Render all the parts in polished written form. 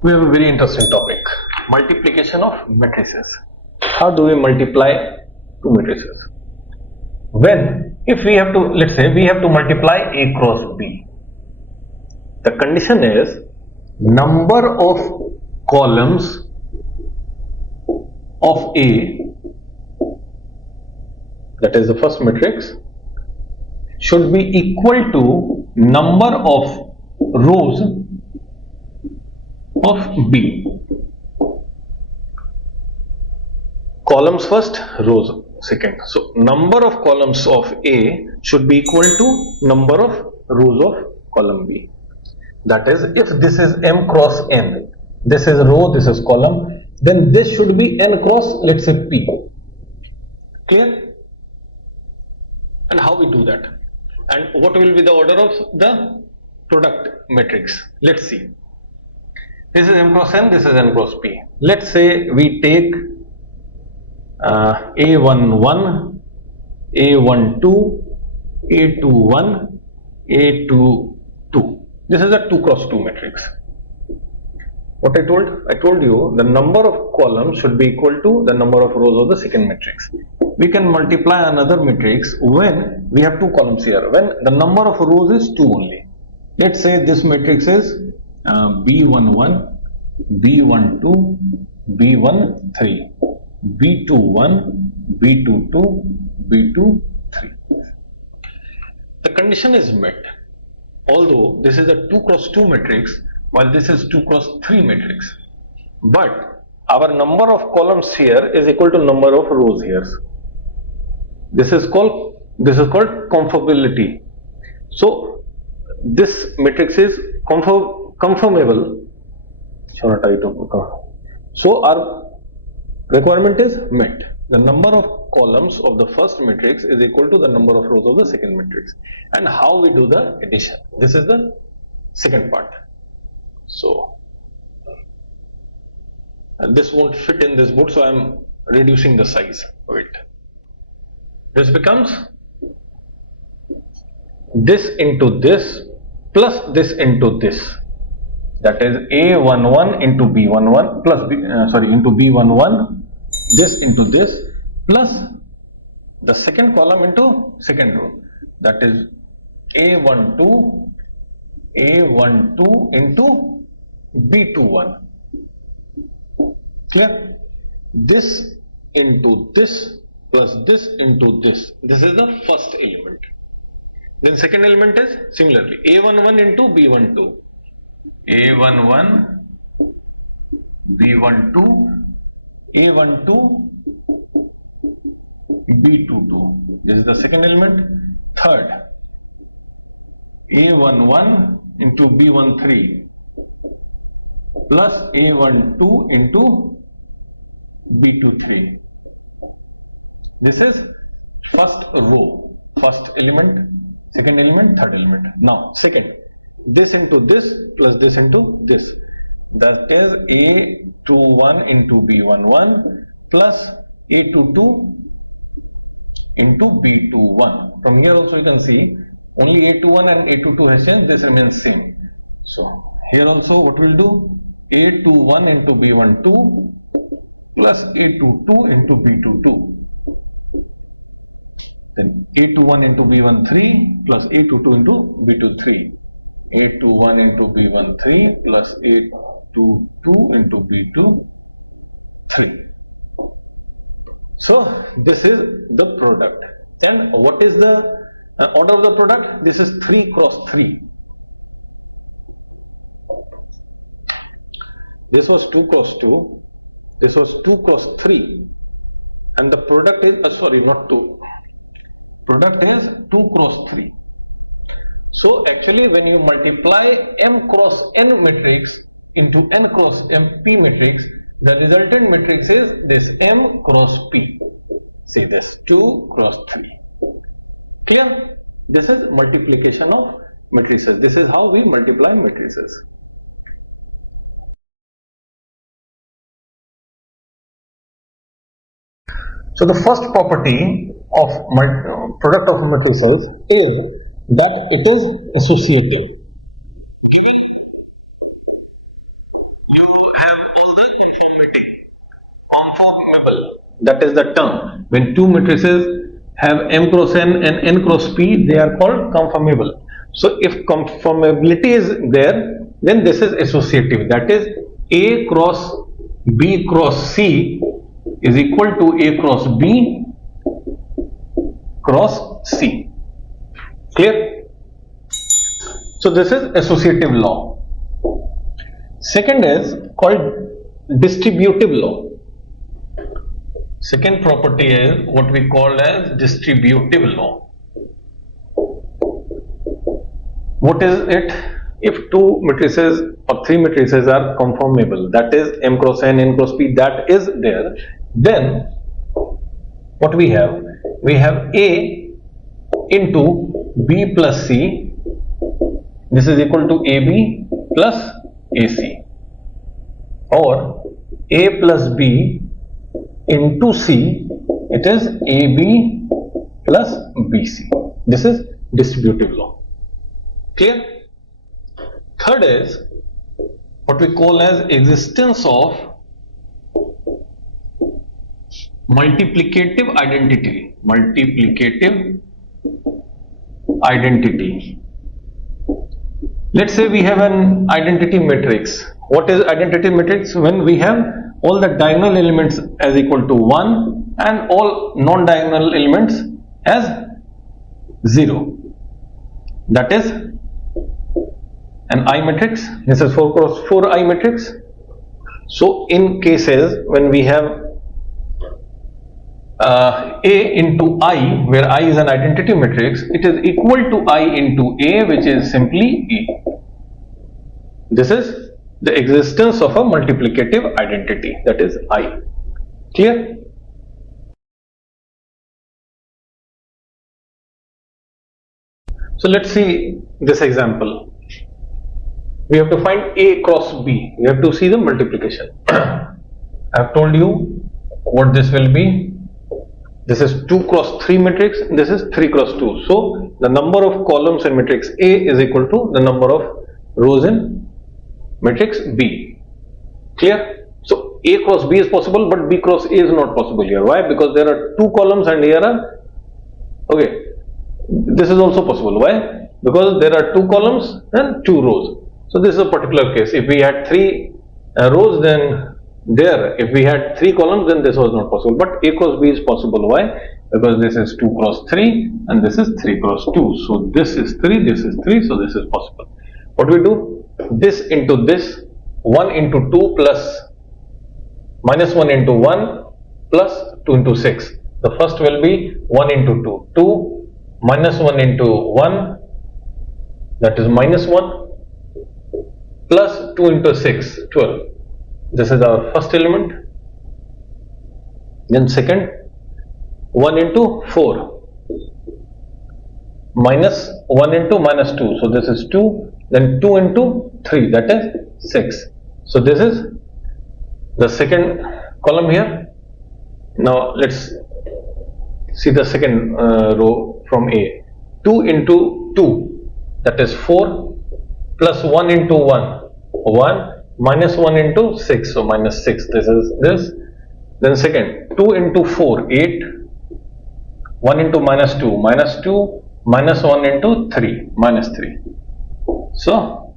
We have a very interesting topic, multiplication of matrices. How do we multiply two matrices? If we have to, let's say we have to multiply A cross B. The condition is number of columns of A, that is the first matrix, should be equal to number of rows of B. Columns first, rows second. So number of columns of A should be equal to number of rows of column B. That is, if this is M cross N, this is row, this is column, then this should be N cross, let's say P. Clear? And how we do that? And what will be the order of the product matrix? Let's see. This is M cross N, this is N cross P. Let's say we take A11, A12, A21, A22. This is a 2 cross 2 matrix. What I told you the number of columns should be equal to the number of rows of the second matrix. We can multiply another matrix when we have two columns here, when the number of rows is 2 only. Let's say this matrix is B11, B12, B13, B21, B22, B23. The condition is met, although this is a 2 cross 2 matrix while this is 2 cross 3 matrix, but our number of columns here is equal to number of rows here. This is called compatibility. So this matrix is conformable. So our requirement is met. The number of columns of the first matrix is equal to the number of rows of the second matrix. And how we do the addition? This is the second part. So this won't fit in this book, so I am reducing the size of it. This becomes this into this plus this into this. That is A11 into B11 plus into B11, this into this plus the second column into second row. That is A12 into B21. Clear? This into this plus this into this. This is the first element. Then second element is similarly A11 into B12. A11, B12, A12, B22. This is the second element. Third, A11 into B13 plus A12 into B23. This is first row, first element, second element, third element. Now, second, this into this plus this into this. That is A21 into B11 plus A22 into B21. From here also you can see only A21 and A22 has changed, this remains same. So here also what we'll do, A21 into B12 plus A22 into B22. Then A21 into B13 plus A22 into B23. A21 into B13 plus A22 into B23. So this is the product. And what is the order of the product? This is 3 cross 3. This was 2 cross 2. This was 2 cross 3. And the product is, not 2. Product is 2 cross 3. So actually when you multiply M cross N matrix into N cross M P matrix, the resultant matrix is this M cross P. See this 2 cross 3. Clear? This is multiplication of matrices. This is how we multiply matrices. So the first property of product of matrices is that it is associative. That is the term. When two matrices have m cross n and n cross p, they are called conformable. So if conformability is there, then this is associative. That is A cross B cross C is equal to A cross B cross C. Clear? So this is associative law. Second is called distributive law. Second property is what we call as distributive law. What is it? If two matrices or three matrices are conformable, that is m cross n, n cross p, that is there, then what we have? We have A into B plus C. This is equal to AB plus AC, or A plus B into C, it is AB plus BC. This is distributive law. Clear? Third is what we call as existence of multiplicative identity. Multiplicative identity. Let's say we have an identity matrix. What is identity matrix? When we have all the diagonal elements as equal to 1 and all non-diagonal elements as 0. That is an I matrix. This is 4 cross 4 I matrix. So in cases when we have A into I, where I is an identity matrix, it is equal to I into A, which is simply A. This is the existence of a multiplicative identity, that is I. Clear? So let's see this example. We have to find A cross B. We have to see the multiplication. I have told you what this will be. This is 2 cross 3 matrix. This is 3 cross 2. So the number of columns in matrix A is equal to the number of rows in matrix B. Clear? So A cross B is possible, but B cross A is not possible here. Why? Because there are 2 columns and here are, okay, this is also possible. Why? Because there are 2 columns and 2 rows. So this is a particular case. If we had 3 rows, then there, if we had 3 columns, then this was not possible. But A cross B is possible. Why? Because this is 2 cross 3 and this is 3 cross 2. So this is 3, this is 3, so this is possible. What we do? This into this, 1 into 2 plus minus 1 into 1 plus 2 into 6. The first will be 1 into 2, 2 minus 1 into 1, that is minus 1, plus 2 into 6, 12. This is our first element. Then second, 1 into 4 minus 1 into minus 2. So this is 2. Then 2 into 3, that is 6. So this is the second column here. Now let's see the second row from A. 2 into 2, that is 4, plus 1 into 1, 1, minus 1 into 6, so minus 6, this is this. Then second, 2 into 4, 8, 1 into minus 2, minus 2, minus 1 into 3, minus 3. So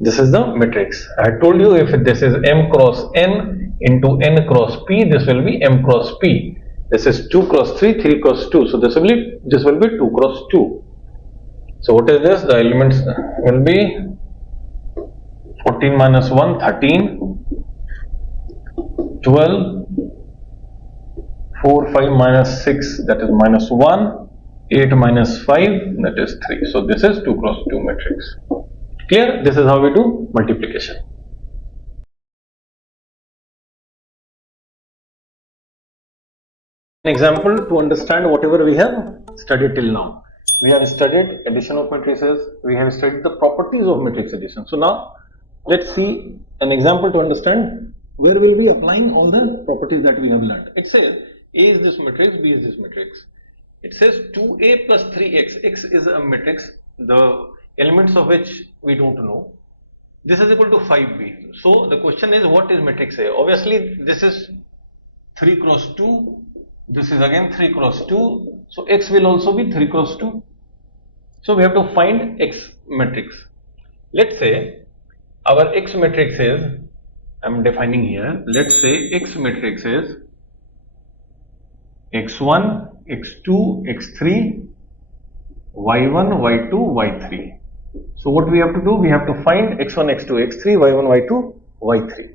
this is the matrix. I told you if this is m cross n into n cross p, this will be m cross p. This is 2 cross 3, 3 cross 2, so this will be 2 cross 2. So what is this? The elements will be 14 minus 1, 13, 12, 4, 5 minus 6, that is minus 1, 8 minus 5, that is 3. So this is 2 cross 2 matrix. Clear? This is how we do multiplication. An example to understand whatever we have studied till now. We have studied addition of matrices, we have studied the properties of matrix addition. So now let's see an example to understand where we'll be applying all the properties that we have learned. It says A is this matrix, B is this matrix. It says 2A plus 3x. X is a matrix, the elements of which we don't know. This is equal to 5B. So the question is, what is matrix A? Obviously this is 3 cross 2 This is again 3 cross 2. So X will also be 3 cross 2. So we have to find X matrix. Let's say our X matrix is, I am defining here, let's say X matrix is x1, x2, x3, y1, y2, y3. So what we have to do, we have to find x1, x2, x3, y1, y2, y3.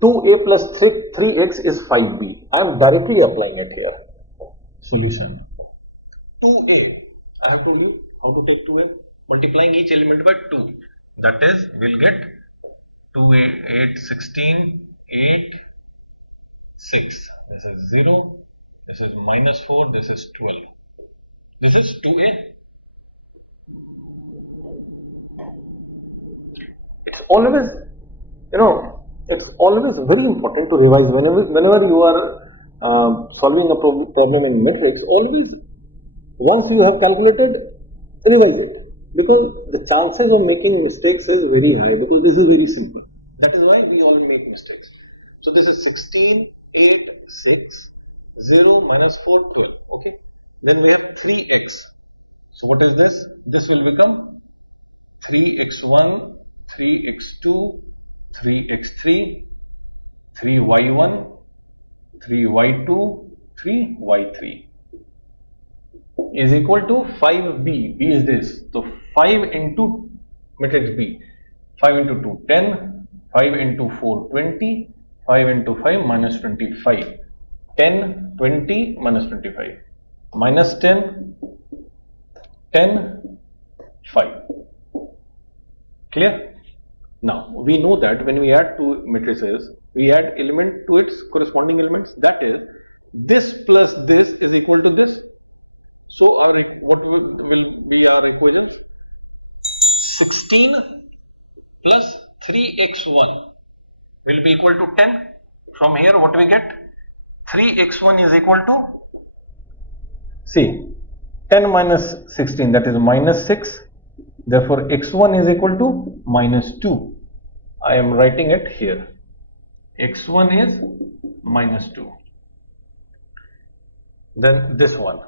2a plus 3x is 5b. I am directly applying it here. Solution. 2a. I have told you how to take 2a. Multiplying each element by 2. That is, we'll get 2a, 8, 16, 8, 6. This is 0. This is minus 4. This is 12. This is 2a. It's always, it's always very important to revise whenever you are solving a problem in matrix. Always, once you have calculated, revise it, because the chances of making mistakes is very high, because this is very simple. That is why we all make mistakes. So this is 16, 8, 6, 0, minus 4, 12. Okay. Then we have 3x. So what is this? This will become 3x1, 3x2, 3x3, 3y1, 3y2, 3y3 is equal to 5b. B is this. So 5 into matrix B. 5 into 2, 10. 5 into 4, 20. 5 into 5, minus 25. 10, 20, minus 25. Minus 10, 10, 5. Clear? Now, we know that when we add two matrices, we add element to its corresponding elements. That is, this plus this is equal to this. So, what will be our equation? 16 plus 3x1 will be equal to 10. From here, what we get? 3x1 is equal to, see, 10 minus 16, that is minus 6. Therefore, x1 is equal to minus 2. I am writing it here. x1 is minus 2. Then this one,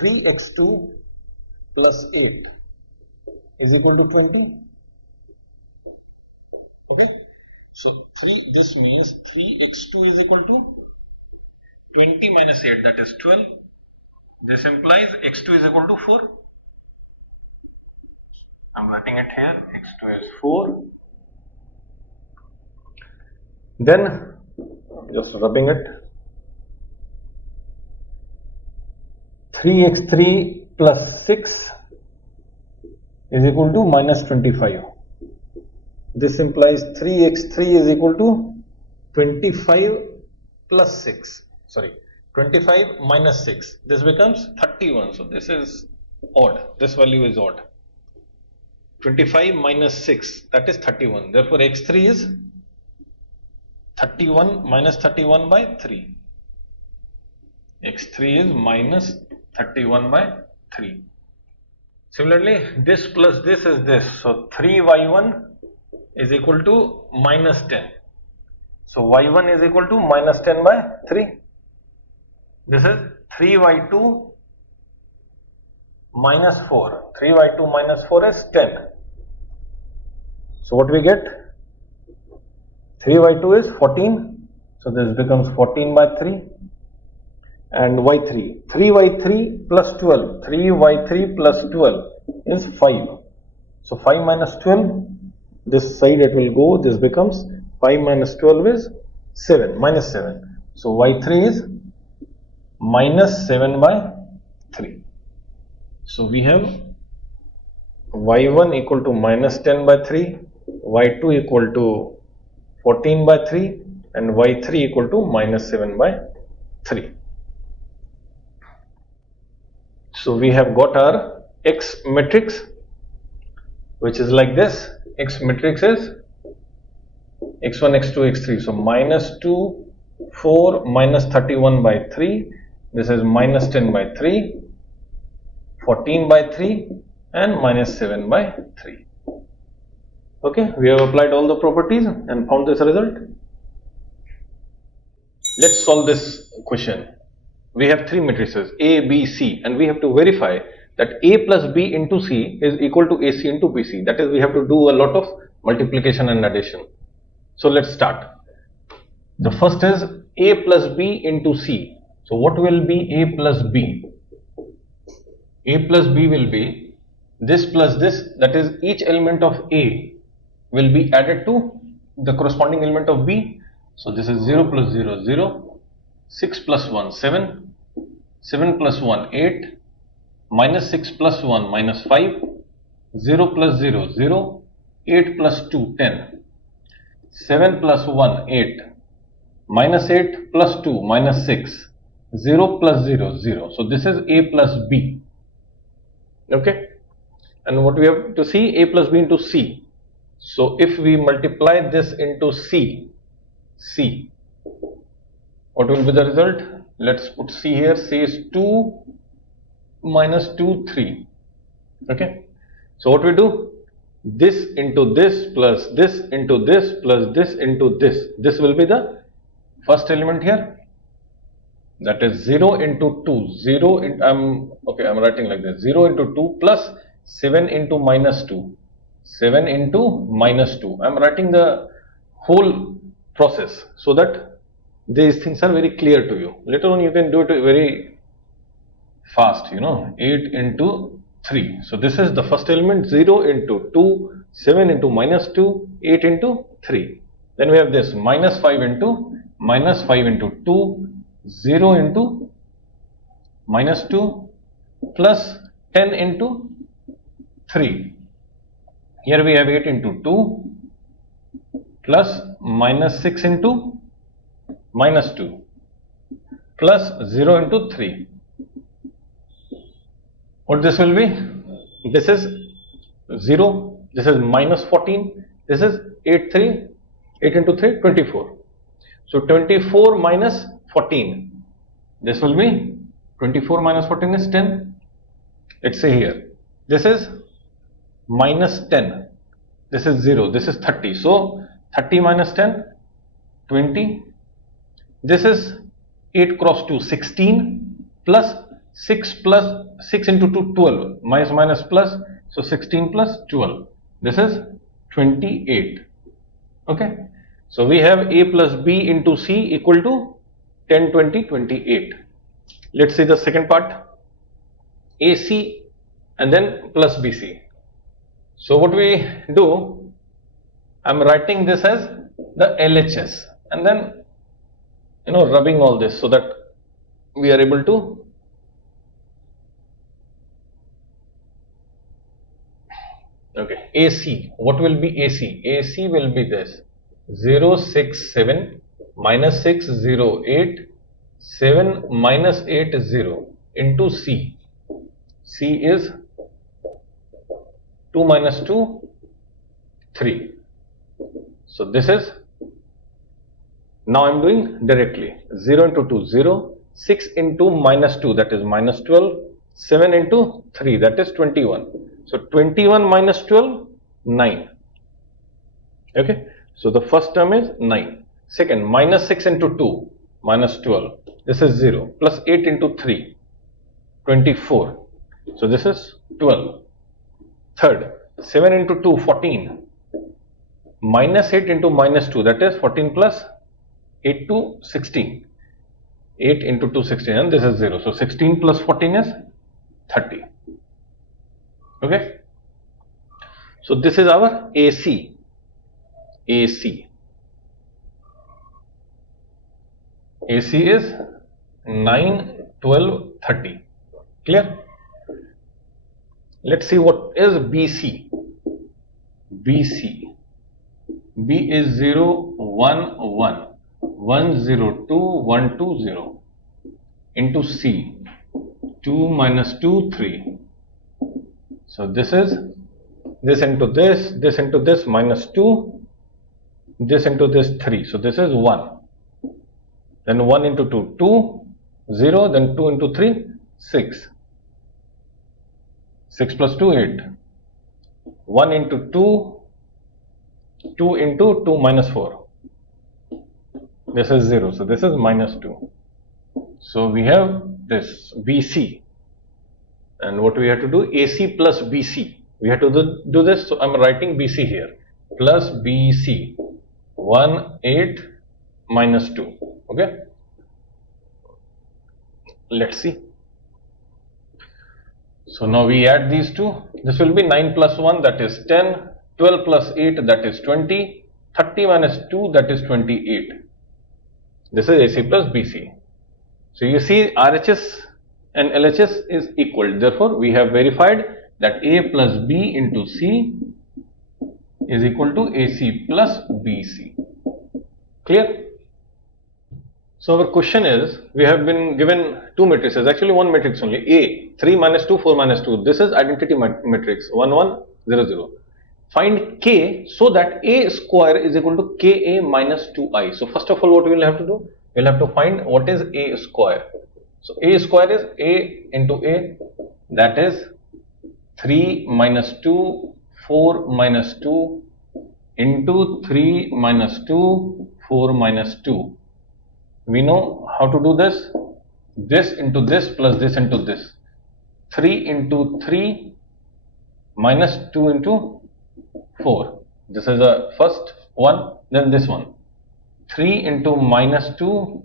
3x2 plus 8 is equal to 20. Okay. So, this means 3x2 is equal to 20 minus 8, that is 12. This implies x2 is equal to 4. I am writing it here, x2 is 4. Then, just rubbing it, 3x3 plus 6 is equal to minus 25. This implies 3x3 is equal to 25 plus 6. Sorry, 25 minus 6. This becomes 31. So, this is odd. This value is odd. 25 minus 6, that is 31. Therefore, x3 is 31 minus 31 by 3. x3 is minus 31 by 3. Similarly, this plus this is this. So, 3y1 is equal to minus 10. So, y1 is equal to minus 10 by 3. This is 3y2 minus 4. 3y2 minus 4 is 10. So, what we get? 3y2 is 14. So, this becomes 14 by 3. And y3. 3y3 plus 12. 3y3 plus 12 is 5. So, 5 minus 12. This side it will go. This becomes 5 minus 12 is 7. Minus 7. So, y3 is minus 7 by 3. So, we have y1 equal to minus 10 by 3, y2 equal to 14 by 3 and y3 equal to minus 7 by 3. So, we have got our X matrix, which is like this. X matrix is x1, x2, x3. So, minus 2, 4, minus 31 by 3. This is minus 10 by 3, 14 by 3 and minus 7 by 3. Okay, we have applied all the properties and found this result. Let's solve this question. we have three matrices A, B, C, and we have to verify that A plus B into C is equal to AC into BC. That is, we have to do a lot of multiplication and addition. So let's start. The first is A plus B into C. So what will be A plus B? A plus B will be this plus this, that is, each element of A will be added to the corresponding element of B. So this is 0 plus 0, 0, 6 plus 1, 7, 7 plus 1, 8, minus 6 plus 1, minus 5, 0 plus 0, 0, 8 plus 2, 10, 7 plus 1, 8, minus 8 plus 2, minus 6, 0 plus 0, 0. So this is A plus B. Okay. And what we have to see, A plus B into C. So if we multiply this into C, what will be the result? Let's put C here. C is 2 minus 2, 3. Okay. So what we do? This into this plus this into this plus this into this. This will be the first element here. That is 0 into 2. 0 in, I'm writing like this. 0 into 2 plus 7 into minus 2. 7 into minus 2. I'm writing the whole process so that these things are very clear to you. Later on you can do it very fast, 8 into 3. So this is the first element, 0 into 2, 7 into minus 2, 8 into 3. Then we have this minus 5 into 2, 0 into minus 2 plus 10 into 3. Here we have 8 into 2 plus minus 6 into minus 2 plus 0 into 3. What this will be? This is 0, this is minus 14, this is 8 into 3, 24. So 24 minus 14, this will be 24 minus 14 is 10. Let's say here, this is minus 10, this is 0, this is 30. So 30 minus 10, 20. This is 8 cross 2, 16 plus 6 plus 6 into 2, 12, minus plus, so 16 plus 12, this is 28. Okay. So we have A plus B into C equal to 10, 20, 28. Let's see the second part, AC and then plus BC. So what we do, I'm writing this as the LHS and then rubbing all this so that we are able to AC. What will be AC? AC will be this 0, 6, 7, minus 6, 0, 8, 7, minus 8, 0 into C. C is 2 minus 2, 3. So this is, now I am doing directly 0 into 2, 0, 6 into minus 2, that is minus 12, 7 into 3, that is 21. So 21 minus 12, 9. Okay. So the first term is 9. Second, minus 6 into 2, minus 12. This is 0. Plus 8 into 3, 24. So this is 12. Third, 7 into 2, 14. Minus 8 into minus 2, that is 14 plus 8 to 16. 8 into 2, 16, and this is 0. So 16 plus 14 is 30. Okay. So this is our AC. AC is 9, 12, 30. Clear? Let's see what is BC. BC. B is 0, 1, 1, 1, 0, 2, 1, 2, 0 into C. 2 minus 2, 3. So this is this into this minus 2, this into this 3. So this is 1. Then 1 into 2, 2, 0, then 2 into 3, 6. 6 plus 2, 8. 1 into 2, 2 into 2 minus 4. This is 0. So this is minus 2. So we have this BC, and what we have to do, AC plus BC. We have to do this, so I'm writing BC here, plus BC, 1, 8, minus 2, okay. Let's see. So now we add these two. This will be 9 plus 1, that is 10, 12 plus 8, that is 20, 30 minus 2, that is 28. This is AC plus BC. So you see RHS and LHS is equal. Therefore, we have verified that A plus B into C is equal to AC plus BC. Clear? So our question is, we have been given two matrices, actually one matrix only, A, 3 minus 2, 4 minus 2. This is identity matrix, 1, 1, 0, 0. Find K so that A square is equal to KA minus 2I. So first of all, what we will have to do? We will have to find what is A square. So A square is A into A, that is 3 minus 2, 4 minus 2 into 3 minus 2, 4 minus 2. We know how to do this. This into this plus this into this. 3 into 3 minus 2 into 4. This is the first one, then this one. 3 into minus 2,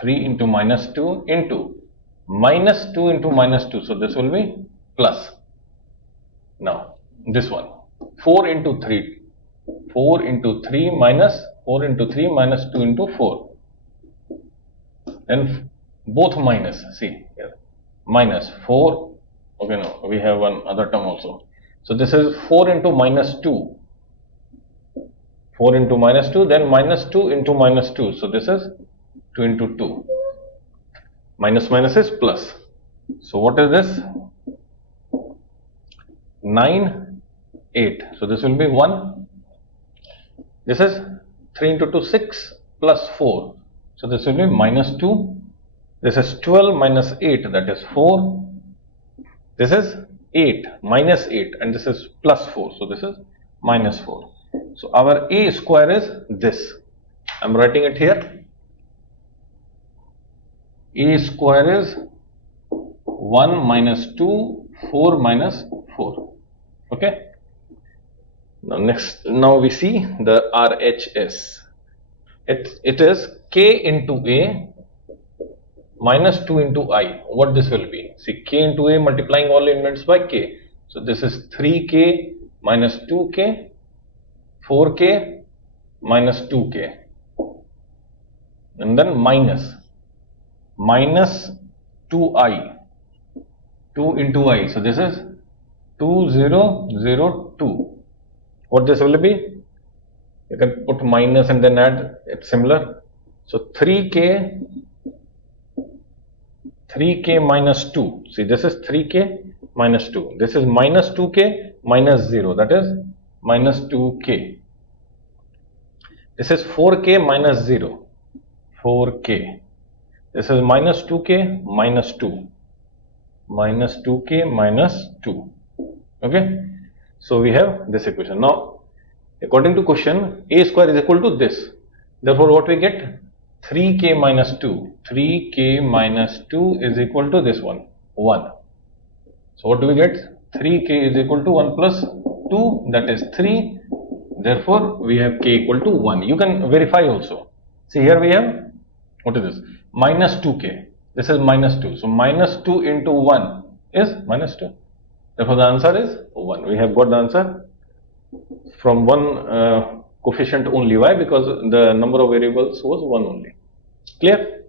3 into minus 2 into minus 2 into minus 2. So this will be plus. Now this one. 4 into 3. 4 into 3 minus 4 into 3 minus 2 into 4. Then both minus, see here, minus 4, okay, no, we have one other term also. So this is 4 into minus 2, 4 into minus 2, then minus 2 into minus 2. So this is 2 into 2. Minus minus is plus. So what is this? 9, 8. So this will be 1. This is 3 into 2, 6 plus 4. So this will be minus 2. This is 12 minus 8, that is 4. This is 8 minus 8, and this is plus 4. So this is minus 4. So our A square is this. I am writing it here. A square is 1 minus 2, 4 minus 4. Okay. Now we see the RHS. It is K into A minus 2 into I. What this will be? See, K into A multiplying all elements by K. So this is 3K minus 2K, 4K minus 2K, and then minus 2I, 2 into I. So this is 2002. What this will be? You can put minus and then add, it's similar. So 3K minus 2. See, this is 3K minus 2. This is minus 2K minus 0. That is minus 2K. This is 4K minus 0. 4K. This is minus 2K minus 2. Minus 2K minus 2. Okay. So we have this equation. Now, according to question, A square is equal to this. Therefore, what we get? 3K minus 2. 3K minus 2 is equal to this one, 1. So what do we get? 3K is equal to 1 plus 2, that is 3. Therefore, we have K equal to 1. You can verify also. See, here we have, what is this? Minus 2K. This is minus 2. So minus 2 into 1 is minus 2. Therefore, the answer is 1. We have got the answer from one coefficient only. Why? Because the number of variables was 1 only. Clear?